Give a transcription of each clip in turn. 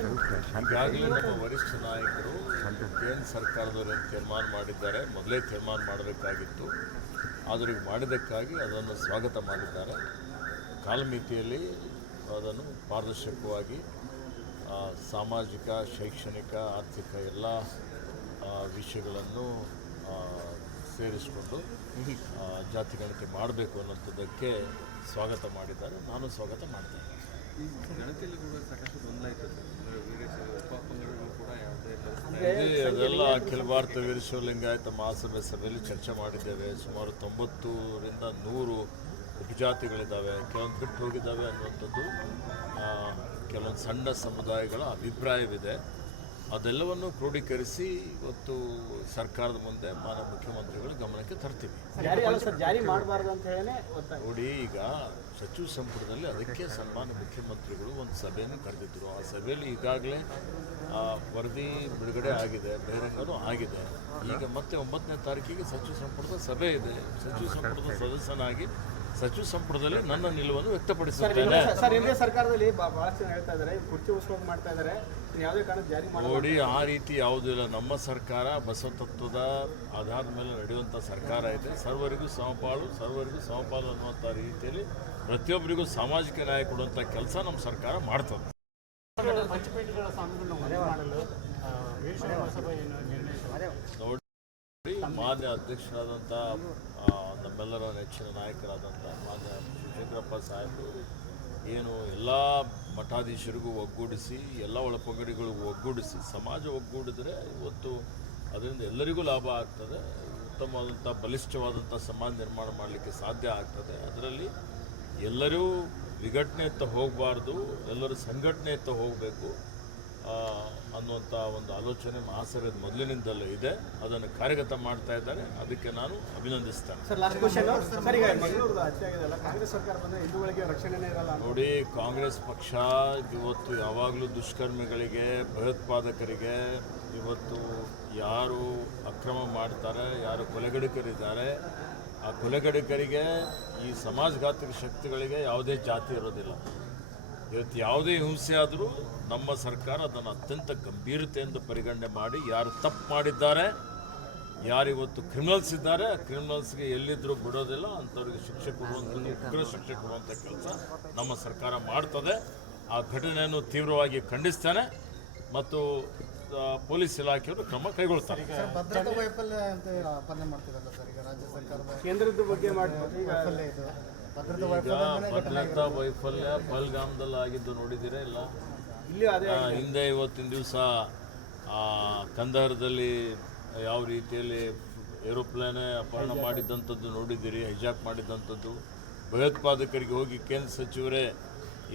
ಈಗಾಗಲೇ ನಮ್ಮ ವರಿಷ್ಠ ನಾಯಕರು ಕೇಂದ್ರ ಸರ್ಕಾರದವರು ತೀರ್ಮಾನ ಮಾಡಿದ್ದಾರೆ. ಮೊದಲೇ ತೀರ್ಮಾನ ಮಾಡಬೇಕಾಗಿತ್ತು. ಆದರೂ ಈಗ ಮಾಡಿದ್ದಕ್ಕಾಗಿ ಅದನ್ನು ಸ್ವಾಗತ ಮಾಡಿದ್ದಾರೆ. ಕಾಲಮಿತಿಯಲ್ಲಿ ಅದನ್ನು ಪಾರದರ್ಶಕವಾಗಿ ಸಾಮಾಜಿಕ, ಶೈಕ್ಷಣಿಕ, ಆರ್ಥಿಕ ಎಲ್ಲ ವಿಷಯಗಳನ್ನು ಸೇರಿಸಿಕೊಂಡು ಜಾತಿ ಗಣತಿ ಮಾಡಬೇಕು ಅನ್ನೋಂಥದ್ದಕ್ಕೆ ಸ್ವಾಗತ ಮಾಡಿದ್ದಾರೆ. ನಾನು ಸ್ವಾಗತ ಮಾಡ್ತೇನೆ. ಗಣತಿಯಲ್ಲಿ ಅದೆಲ್ಲ ಅಖಿಲ ಭಾರತ ವೀರಶೈವ ಲಿಂಗಾಯತ ಮಹಾಸಭೆ ಸಭೆಯಲ್ಲಿ ಚರ್ಚೆ ಮಾಡಿದ್ದೇವೆ. ಸುಮಾರು ತೊಂಬತ್ತೂರಿಂದ ನೂರು ಉಪಜಾತಿಗಳಿದ್ದಾವೆ. ಕೆಲವೊಂದು ಬಿಟ್ಟು ಹೋಗಿದ್ದಾವೆ ಅನ್ನುವಂಥದ್ದು ಕೆಲವೊಂದು ಸಣ್ಣ ಸಮುದಾಯಗಳ ಅಭಿಪ್ರಾಯವಿದೆ. ಅದೆಲ್ಲವನ್ನು ಕ್ರೋಢೀಕರಿಸಿ ಇವತ್ತು ಸರ್ಕಾರದ ಮುಂದೆ ಮಾನ್ಯ ಮುಖ್ಯಮಂತ್ರಿಗಳ ಗಮನಕ್ಕೆ ತರ್ತೀವಿ. ನೋಡಿ ಈಗ ಸಚಿವ ಸಂಪುಟದಲ್ಲಿ ಅದಕ್ಕೆ ಸನ್ಮಾನ್ಯ ಮುಖ್ಯಮಂತ್ರಿಗಳು ಒಂದು ಸಭೆಯನ್ನು ಕರೆದಿದ್ದರು ಆ ಸಭೆಯಲ್ಲಿ ಈಗಾಗಲೇ ಆ, ವರದಿ ಬಿಡುಗಡೆ ಆಗಿದೆ ಬಹಿರಂಗನೂ ಆಗಿದೆ. ಈಗ ಮತ್ತೆ ಒಂಬತ್ತನೇ ತಾರೀಕಿಗೆ ಸಚಿವ ಸಂಪುಟದ ಸಭೆ ಇದೆ. ಸಚಿವ ಸಂಪುಟದ ಸದಸ್ಯನಾಗಿ ಸಚಿವ ಸಂಪುಟದಲ್ಲಿ ನನ್ನ ನಿಲುವನ್ನು ವ್ಯಕ್ತಪಡಿಸುತ್ತೇನೆ. ಸರ್ ಹಿಂದೆ ಸರ್ಕಾರದಲ್ಲಿ ಬಹಳಷ್ಟು ಹೇಳ್ತಾ ಇದ್ದಾರೆ. ಕುರ್ಚಿ ಉತ್ಸವ ಮಾಡ್ತಾ ಇದಾರೆ ಯಾವುದೇ ಕಾರಣಕ್ಕೆ ಜಾರಿ ನೋಡಿ ಆ ರೀತಿ ಯಾವುದೂ ಇಲ್ಲ. ನಮ್ಮ ಸರ್ಕಾರ ಬಸವ ತತ್ವದ ಆಧಾರದ ಮೇಲೆ ನಡೆಯುವಂಥ ಸರ್ಕಾರ ಇದೆ. ಸರ್ವರಿಗೂ ಸಮಪಾಳು ಸರ್ವರಿಗೂ ಸಮಪಾಲು ಅನ್ನುವಂಥ ರೀತಿಯಲ್ಲಿ ಪ್ರತಿಯೊಬ್ಬರಿಗೂ ಸಾಮಾಜಿಕ ನ್ಯಾಯ ಕೊಡುವಂಥ ಕೆಲಸ ನಮ್ಮ ಸರ್ಕಾರ ಮಾಡ್ತದೆ. ನೋಡಿ ಮಾನ್ಯ ಅಧ್ಯಕ್ಷರಾದಂಥ ನಮ್ಮೆಲ್ಲರ ನೆಚ್ಚಿನ ನಾಯಕರಾದಂಥ ಮಾನ್ಯ ಶಿವಶಂಕರಪ್ಪ ಸಾಹೇಬರು, ಏನು ಎಲ್ಲ ಮಠಾಧೀಶರಿಗೂ ಒಗ್ಗೂಡಿಸಿ, ಎಲ್ಲ ಒಳಪಂಗಡಿಗಳಿಗೂ ಒಗ್ಗೂಡಿಸಿ, ಸಮಾಜ ಒಗ್ಗೂಡಿದ್ರೆ ಇವತ್ತು ಅದರಿಂದ ಎಲ್ಲರಿಗೂ ಲಾಭ ಆಗ್ತದೆ. ಉತ್ತಮವಾದಂಥ, ಬಲಿಷ್ಠವಾದಂಥ ಸಮಾಜ ನಿರ್ಮಾಣ ಮಾಡಲಿಕ್ಕೆ ಸಾಧ್ಯ ಆಗ್ತದೆ. ಅದರಲ್ಲಿ ಎಲ್ಲರೂ ವಿಘಟನೆಯತ್ತ ಹೋಗಬಾರ್ದು, ಎಲ್ಲರೂ ಸಂಘಟನೆಯತ್ತ ಹೋಗಬೇಕು. ಅನ್ನುವಂಥ ಒಂದು ಆಲೋಚನೆ ಮಹಾಸಭೆದ ಮೊದಲಿನಿಂದಲೂ ಇದೆ. ಅದನ್ನು ಕಾರ್ಯಗತ ಮಾಡ್ತಾ ಇದ್ದಾರೆ. ಅದಕ್ಕೆ ನಾನು ಅಭಿನಂದಿಸ್ತೇನೆ. ಸರ್ ಲಾಸ್ಟ್ ಕ್ವಶನ್ ಸರ್ ಈಗ ಮಂಗಳೂರು ಹತ್ಯೆ ಕಾಂಗ್ರೆಸ್ ಸರ್ಕಾರ ಬಂದರೆ ಹಿಂದೂಗಳಿಗೆ ರಕ್ಷಣೆನೇ ಇರಲ್ಲ ನೋಡಿ ಕಾಂಗ್ರೆಸ್ ಪಕ್ಷ ಇವತ್ತು ಯಾವಾಗಲೂ ದುಷ್ಕರ್ಮಿಗಳಿಗೆ ಭಯೋತ್ಪಾದಕರಿಗೆ ಇವತ್ತು ಯಾರು ಅಕ್ರಮ ಮಾಡ್ತಾರೆ ಯಾರು ಕೊಲೆಗಡಿಕರಿದ್ದಾರೆ ಆ ಕೊಲೆಗಡಿಕರಿಗೆ ಈ ಸಮಾಜಘಾತಕ ಶಕ್ತಿಗಳಿಗೆ ಯಾವುದೇ ಜಾತಿ ಇರೋದಿಲ್ಲ. ಇವತ್ತು ಯಾವುದೇ ಹಿಂಸೆ ಆದರೂ ನಮ್ಮ ಸರ್ಕಾರ ಅದನ್ನು ಅತ್ಯಂತ ಗಂಭೀರತೆಯಿಂದ ಪರಿಗಣನೆ ಮಾಡಿ ಯಾರು ತಪ್ಪು ಮಾಡಿದ್ದಾರೆ ಯಾರು ಇವತ್ತು ಕ್ರಿಮಿನಲ್ಸ್ ಇದ್ದಾರೆ ಆ ಕ್ರಿಮಿನಲ್ಸ್ಗೆ ಎಲ್ಲಿದ್ದರೂ ಬಿಡೋದಿಲ್ಲ ಅಂಥವ್ರಿಗೆ ಶಿಕ್ಷೆ ಕೊಡುವಂಥದ್ದು ಉಗ್ರ ಶಿಕ್ಷೆ ಕೊಡುವಂಥ ಕೆಲಸ ನಮ್ಮ ಸರ್ಕಾರ ಮಾಡ್ತದೆ. ಆ ಘಟನೆಯನ್ನು ತೀವ್ರವಾಗಿ ಖಂಡಿಸ್ತಾನೆ ಮತ್ತು ಪೊಲೀಸ್ ಇಲಾಖೆಯವರು ಕ್ರಮ ಕೈಗೊಳ್ತಾರೆ. ಸರ್ ಭದ್ರತಾ ವೈಫಲ್ಯ ಅಂತ ಆಪಾದನೆ ಮಾಡ್ತಿರಲ್ಲ ಸರ್ ಈಗ ರಾಜ್ಯ ಸರ್ಕಾರದ ಕೇಂದ್ರದ ಬಗ್ಗೆ ಈಗ ಭದ್ರತಾ ವೈಫಲ್ಯ ಪಲ್ಗಾಮ್ದಲ್ಲಿ ಬಲ್ಗಾಮದಲ್ಲಿ ಆಗಿದ್ದು ನೋಡಿದ್ದೀರಾ ಇಲ್ಲ? ಹಿಂದೆ ಇವತ್ತಿನ ದಿವಸ ಕಂದಹಾರದಲ್ಲಿ ಯಾವ ರೀತಿಯಲ್ಲಿ ಏರೋಪ್ಲೇನೇ ಅಪಹರಣ ಮಾಡಿದ್ದಂಥದ್ದು ನೋಡಿದ್ದೀರಿ ಹೈಜಾಕ್ ಮಾಡಿದ್ದಂಥದ್ದು. ಭಯೋತ್ಪಾದಕರಿಗೆ ಹೋಗಿ ಕೇಂದ್ರ ಸಚಿವರೇ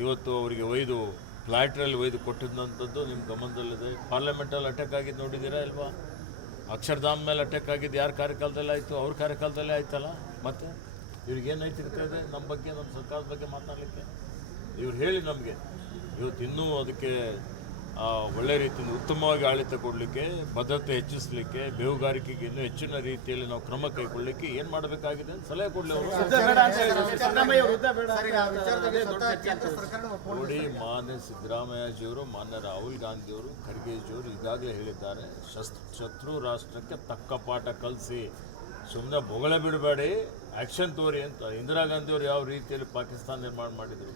ಇವತ್ತು ಅವರಿಗೆ ಒಯ್ದು ಫ್ಲ್ಯಾಟ್ರಲ್ಲಿ ಒಯ್ದು ಕೊಟ್ಟಿದ್ದಂಥದ್ದು ನಿಮ್ಮ ಗಮನದಲ್ಲಿದೆ. ಪಾರ್ಲಿಮೆಂಟಲ್ಲಿ ಅಟ್ಯಾಕ್ ಆಗಿದ್ದು ನೋಡಿದ್ದೀರಾ ಇಲ್ವಾ? ಅಕ್ಷರಧಾಮ ಮೇಲೆ ಅಟ್ಯಾಕ್ ಆಗಿದ್ದು ಯಾರ ಕಾರ್ಯಕಾಲದಲ್ಲಿ ಆಯಿತು? ಅವ್ರ ಕಾರ್ಯಕಾಲದಲ್ಲೇ ಆಯ್ತಲ್ಲ ಮತ್ತೆ? ಇವ್ರಿಗೆ ಏನು ಇರ್ತಾ ಇದೆ ನಮ್ಮ ಬಗ್ಗೆ ನಮ್ಮ ಸರ್ಕಾರದ ಬಗ್ಗೆ ಮಾತನಾಡಲಿಕ್ಕೆ ಇವ್ರು ಹೇಳಿ ನಮಗೆ ಇವತ್ತು ಇನ್ನೂ ಅದಕ್ಕೆ ಒಳ್ಳೆ ರೀತಿಯಿಂದ ಉತ್ತಮವಾಗಿ ಆಡಳಿತ ಕೊಡಲಿಕ್ಕೆ ಭದ್ರತೆ ಹೆಚ್ಚಿಸಲಿಕ್ಕೆ ಬೇಹುಗಾರಿಕೆಗೆ ಇನ್ನೂ ಹೆಚ್ಚಿನ ರೀತಿಯಲ್ಲಿ ನಾವು ಕ್ರಮ ಕೈಗೊಳ್ಳಲಿಕ್ಕೆ ಏನು ಮಾಡಬೇಕಾಗಿದೆ ಅಂತ ಸಲಹೆ ಕೊಡಲಿ ಅವರು ನೋಡಿ ಮಾನ್ಯ ಸಿದ್ದರಾಮಯ್ಯಜಿಯವರು ಮಾನ್ಯ ರಾಹುಲ್ ಗಾಂಧಿಯವರು ಖರ್ಗೆಜಿಯವರು ಈಗಾಗಲೇ ಹೇಳಿದ್ದಾರೆ ಶಸ್ತ್ರ ಶತ್ರು ರಾಷ್ಟ್ರಕ್ಕೆ ತಕ್ಕ ಪಾಠ ಕಲಿಸಿ ಸುಮ್ಮನೆ ಬೊಗಳೆ ಬಿಡಬೇಡಿ ಆ್ಯಕ್ಷನ್ ತೋರಿ ಅಂತ. ಇಂದಿರಾ ಗಾಂಧಿಯವರು ಯಾವ ರೀತಿಯಲ್ಲಿ ಪಾಕಿಸ್ತಾನ ನಿರ್ಮಾಣ ಮಾಡಿದರು?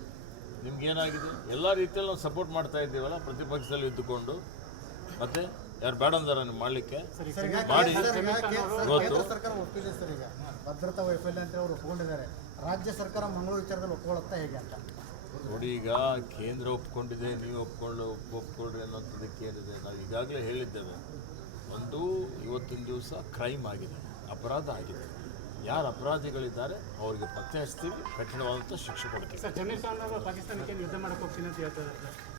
ನಿಮ್ಗೇನಾಗಿದೆ? ಎಲ್ಲ ರೀತಿಯಲ್ಲಿ ನಾವು ಸಪೋರ್ಟ್ ಮಾಡ್ತಾ ಇದ್ದೀವಲ್ಲ ಪ್ರತಿಪಕ್ಷದಲ್ಲಿ ಇದ್ದುಕೊಂಡು. ಮತ್ತೆ ಯಾರು ಬೇಡ ಅಂದಾರ ನೀವು ಮಾಡಲಿಕ್ಕೆ? ಮಾಡಿ ಇವತ್ತು ಸರ್ಕಾರ ಒಪ್ಪಿದೆ ಸರ್ ಈಗ ಭದ್ರತಾ ವೈಫಲ್ಯ ಅಂತ ಅವರು ಒಪ್ಕೊಂಡಿದ್ದಾರೆ. ರಾಜ್ಯ ಸರ್ಕಾರ ಮಂಗಳೂರು ವಿಚಾರದಲ್ಲಿ ಒಪ್ಕೊಳ್ಳುತ್ತಾ ಹೇಗೆ ಅಂತ? ನೋಡಿ ಈಗ ಕೇಂದ್ರ ಒಪ್ಕೊಂಡಿದೆ ನೀವು ಒಪ್ಕೊಂಡು ಒಪ್ಕೊಳ್ರಿ ಅನ್ನೋಂಥದ್ದಕ್ಕೆ ಏನಿದೆ? ನಾವು ಈಗಾಗಲೇ ಹೇಳಿದ್ದೇವೆ. ಒಂದು ಇವತ್ತಿನ ದಿವಸ ಕ್ರೈಮ್ ಆಗಿದೆ. ಅಪರಾಧ ಆಗಿದೆ. ಯಾರು ಅಪರಾಧಿಗಳಿದ್ದಾರೆ, ಅವರಿಗೆ ಪತ್ತೆ ಹಚ್ತೀವಿ ಕಠಿಣವಾದಂಥ ಶಿಕ್ಷೆ ಕೊಡ್ತೀವಿ. ಸರ್ ಪಾಕಿಸ್ತಾನಕ್ಕೆ ಯುದ್ಧ ಮಾಡಕ್ಕೆ ಹೋಗ್ತೀನಿ ಅಂತ ಹೇಳ್ತಾರೆ